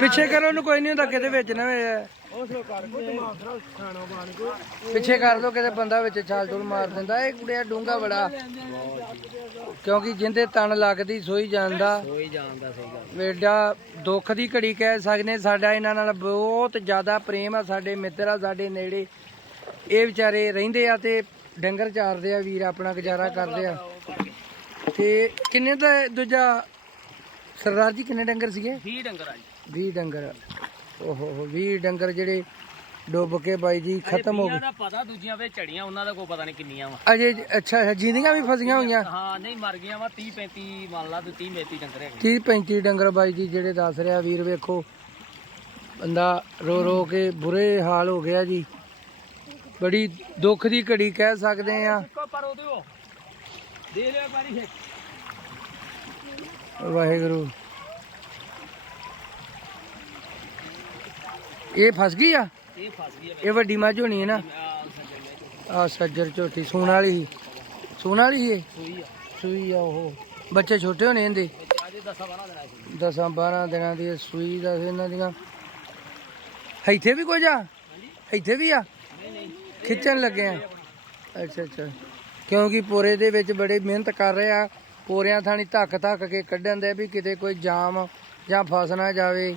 ਪਿੱਛੇ ਕਰੋ ਉਹਨੂੰ, ਕੋਈ ਨਹੀਂ ਹੁੰਦਾ ਕਿਤੇ ਵਿੱਚ ਨਾ ਵੇ- ਪਿੱਛੇ ਕਰ ਦੋ ਕਿਤੇ ਬੰਦਾ ਵਿੱਚ ਛਾਲ ਛੂਲ ਮਾਰ ਦਿੰਦਾ। ਇਹ ਕੁੜਿਆ ਡੂੰਗਾ ਬੜਾ। ਕਿਉਂਕਿ ਜਿੰਦੇ ਤਣ ਲੱਗਦੀ, ਸੋਈ ਜਾਂਦਾ। ਕੋਈ ਜਾਣਦਾ ਸਹੀ ਗੱਲ ਵੇਡਾ ਦੁੱਖ ਦੀ ਘੜੀ ਕਹਿ ਸਕਦੇ ਸਾਡਾ ਇਹਨਾਂ ਨਾਲ ਬਹੁਤ ਜ਼ਿਆਦਾ ਪ੍ਰੇਮ ਆ, ਸਾਡੇ ਮਿੱਤਰ ਆ, ਸਾਡੇ ਨੇੜੇ। ਇਹ ਵਿਚਾਰੇ ਰਹਿੰਦੇ ਆ ਤੇ ਡੰਗਰ ਚਾਰਦੇ ਆ, ਵੀਰ ਆਪਣਾ ਗੁਜ਼ਾਰਾ ਕਰਦੇ ਆ। ਤੇ ਕਿੰਨੇ ਦਾ ਦੂਜਾ ਸਰਦਾਰ ਜੀ ਕਿੰਨੇ ਡੰਗਰ ਸੀਗੇ? 20 ਡੰਗਰ ਆ ਜੀ। 20 ਡੰਗਰ। ਓਹੋ ਹੋ 20 ਡੰਗਰ ਜਿਹੜੇ ਡੁੱਬ ਕੇ ਬਾਈ ਜੀ ਖਤਮ ਹੋ ਗਏ। ਦਾ ਪਤਾ ਦੂਜੀਆਂ ਵੇ ਝੜੀਆਂ ਉਹਨਾਂ ਦਾ ਕੋਈ ਪਤਾ ਨਹੀਂ ਕਿੰਨੀਆਂ ਵਾ। ਅਜੇ ਅੱਛਾ ਅੱਛਾ ਜਿੰਦੀਆਂ ਵੀ ਫਸੀਆਂ ਹੋਈਆਂ। ਹਾਂ ਨਹੀਂ ਮਰ ਗਈਆਂ ਵਾ 30 35 ਮੰਨ ਲਾ ਤੇ 30 35 ਡੰਗਰ ਹੈਗੇ। 30 35 ਡੰਗਰ ਬਾਈ ਜੀ ਜਿਹੜੇ ਦੱਸ ਰਿਹਾ ਵੀਰ ਵੇਖੋ। ਬੰਦਾ ਰੋ ਰੋ ਕੇ ਬੁਰੇ ਹਾਲ ਹੋ ਗਿਆ ਜੀ। ਬੜੀ ਦੁੱਖ ਦੀ ਘੜੀ ਕਹਿ ਸਕਦੇ ਆ। ਪਰ ਉਹਦੇ ਉਹ। ਦੇ ਲਿਆ ਪਾਰੀ ਫੇ ਵਾਹਿਗੁਰੂ। ਇਹ ਫਸ ਗਈ ਆ? ਇਹ ਫਸ ਗਈ ਇਹ ਵੱਡੀ ਮੱਝ ਹੋਣੀ ਹੈ ਨਾ? ਆ ਸੱਜਰ ਝੋਟੀ। ਸੂਣ ਵਾਲੀ ਸੀ। ਸੂਣ ਵਾਲੀ ਇਹ? ਸੂਈ ਆ। ਸੂਈ ਆ ਉਹ। ਬੱਚੇ ਛੋਟੇ ਹੋਣੇ ਇਹਦੇ? ਵਿੱਚ ਆਜੇ 10 12 ਦਿਨ ਆਏ 10 12 ਦਿਨਾਂ ਦੀ ਸੂਈ ਦਾ ਇਹਨਾਂ ਦੀਆਂ। ਇੱਥੇ ਵੀ ਕੁਝ ਆ? ਇੱਥੇ ਵੀ ਆ? ਖਿੱਚਣ ਲੱਗੇ ਆ। ਅੱਛਾ ਅੱਛਾ। ਕਿਉਂਕਿ ਪੋਰੇ ਦੇ ਵਿੱਚ ਬੜੇ ਮਿਹਨਤ ਕਰ ਰਹੇ ਆ। ਪੋਰਿਆਂ ਥਾਣੀ ਧੱਕ ਧੱਕ ਕੇ ਕੱਢਣ ਦੇ ਵੀ ਕਿਤੇ ਕੋਈ ਜਾਮ ਜਾਂ ਫਸ ਨਾ ਜਾਵੇ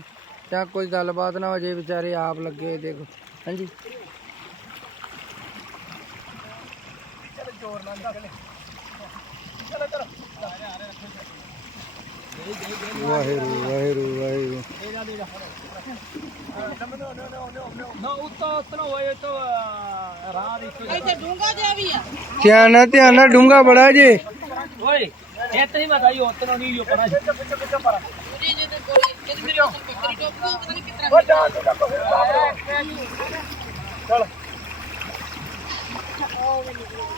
ਜਾਂ ਕੋਈ ਗੱਲਬਾਤ ਨਾ ਹੋ ਜੇ ਵਿਚਾਰੇ ਆਪ ਲੱਗੇ ਦੇਖੋ। ਹਾਂਜੀ। ਵਾਹਿਗੁਰੂ ਵਾਹਿਗੁਰੂ ਵਾਹਿਗੁਰੂ। ਨਾ ਉੱਤੋਂ ਉਤਨਾ ਹੋਏ ਤਾਂ ਰਾਹ ਦੇ ਇੱਕੋ ਇੱਥੇ ਡੂੰਗਾ ਜਿਹਾ ਵੀ ਆ। ਧਿਆਨ ਨਾਲ ਧਿਆਨ ਨਾਲ ਡੂੰਗਾ ਬੜਾ ਜੇ। ਓਏ ਇੱਥੇ ਹੀ ਮਤਾ ਹੀ ਉਤਨਾ ਨਹੀਂ ਜੋ ਪੜਾ ਜੀ ਜਿਹਦੇ ਕੋਲ ਜਿਹਦੀ ਮੇਰੀ ਉੱਥੇ ਬੱਕਰੀ ਟੋਪ ਨੂੰ ਪਤਾ ਨਹੀਂ ਕਿਤਨਾ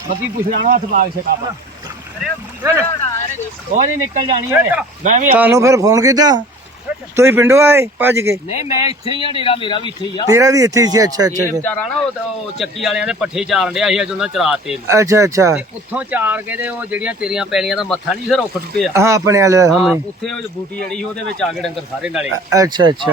ਮੱਕੀ ਪੁੱਛ ਲੈਣਾ ਹੱਥ ਪਾ ਕੇ ਛਕਾ ਉਹ ਨਹੀਂ ਨਿਕਲ ਜਾਣੀ ਓਏ ਮੈਂ ਵੀ ਤੁਹਾਨੂੰ ਫਿਰ ਫੋਨ ਕੀਤਾ? ਤੁਸੀਂ ਪਿੰਡੋਂ ਆਏ ਭੱਜ ਕੇ? ਨਹੀਂ ਮੈਂ ਇੱਥੇ ਹੀ ਆ ਡੇਰਾ ਮੇਰਾ ਵੀ ਇੱਥੇ ਹੀ ਆ। ਤੇਰਾ ਵੀ ਇੱਥੇ ਹੀ ਸੀ ਅੱਛਾ ਅੱਛਾ ਇਹ ਅੱਛਾ। ਵਿਚਾਰਾ ਨਾ ਉਹ ਉਹ ਚੱਕੀ ਵਾਲਿਆਂ ਦੇ ਪੱਠੇ ਚਾਰਨ ਡਿਆ ਸੀ ਅੱਜ ਉਹਨਾਂ ਚਰਾਤੇ ਅੱਛਾ ਅੱਛਾ। ਤੇ ਉੱਥੋਂ ਚਾਰ ਕੇ ਤੇ ਉਹ ਜਿਹੜੀਆਂ ਤੇਰੀਆਂ ਪੈਲੀਆਂ ਦਾ ਮੱਥਾ ਨਹੀਂ ਸੀ ਰੁੱਖ ਟੁੱਟਿਆ ਹਾਂ ਆਪਣੇ ਵਾਲੇ ਹਾਂ, ਸਾਹਮਣੇ। ਉੱਥੇ ਉਹ ਬੂਟੀ ਜੜੀ ਸੀ ਉਹਦੇ ਵਿੱਚ ਆ ਕੇ ਡੰਗਰ ਸਾਰੇ ਨਾਲੇ। ਅੱਛਾ ਅੱਛਾ।